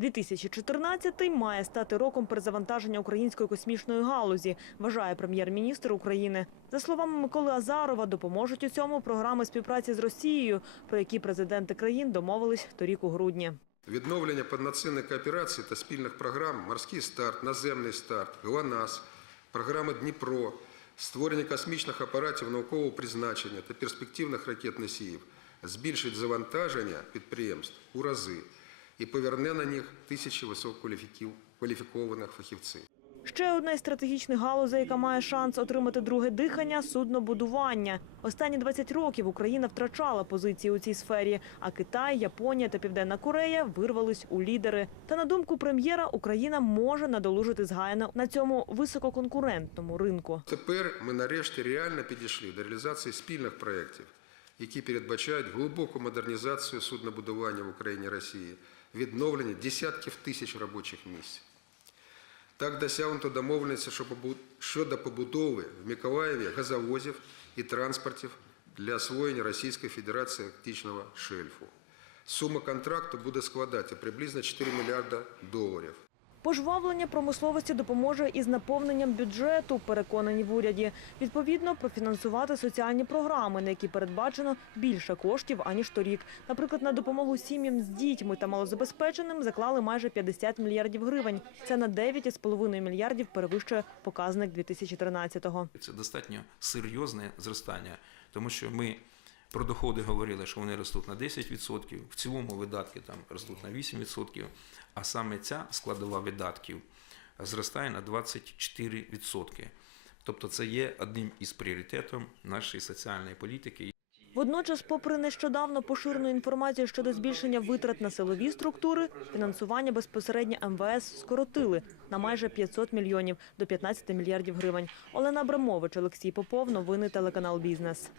2014 має стати роком перезавантаження української космічної галузі, вважає прем'єр-міністр України. За словами Миколи Азарова, допоможуть у цьому програми співпраці з Росією, про які президенти країн домовились торік у грудні. Відновлення повноцінної кооперації та спільних програм «Морський старт», «Наземний старт», «ГЛОНАСС», програми «Дніпро», створення космічних апаратів наукового призначення та перспективних ракет-носіїв збільшить завантаження підприємств у рази і поверне на них тисячі висококваліфікованих фахівців. Ще одна із стратегічних галузей, яка має шанс отримати друге дихання суднобудування. Останні 20 років Україна втрачала позиції у цій сфері, а Китай, Японія та Південна Корея вирвались у лідери. Та на думку прем'єра, Україна може надолужити згаяно на цьому висококонкурентному ринку. Тепер ми нарешті реально підійшли до реалізації спільних проєктів, які передбачають глибоку модернізацію суднобудування в Україні і Росії, відновлення десятків тисяч робочих місць. Так досягнуто побу- щодо побудови в Миколаєві газовозів і транспортів для освоєння Російської Федерації Арктичного шельфу. Сума контракту буде складати приблизно 4 мільярда доларів. Пожвавлення промисловості допоможе із наповненням бюджету, переконані в уряді. Відповідно, профінансувати соціальні програми, на які передбачено більше коштів аніж торік. Наприклад, на допомогу сім'ям з дітьми та малозабезпеченим заклали майже 50 мільярдів гривень. Це на 9,5 мільярдів перевищує показник 2013-го. Це достатньо серйозне зростання, тому що ми про доходи говорили, що вони ростуть на 10%, в цілому видатки там ростуть на 8%, а саме ця складова видатків зростає на 24%. Тобто це є одним із пріоритетів нашої соціальної політики. Водночас, попри нещодавно поширену інформацію щодо збільшення витрат на силові структури, фінансування безпосередньо МВС скоротили на майже 500 мільйонів до 15 мільярдів гривень. Олена Абрамович, Олексій Попов, новини телеканал Бізнес.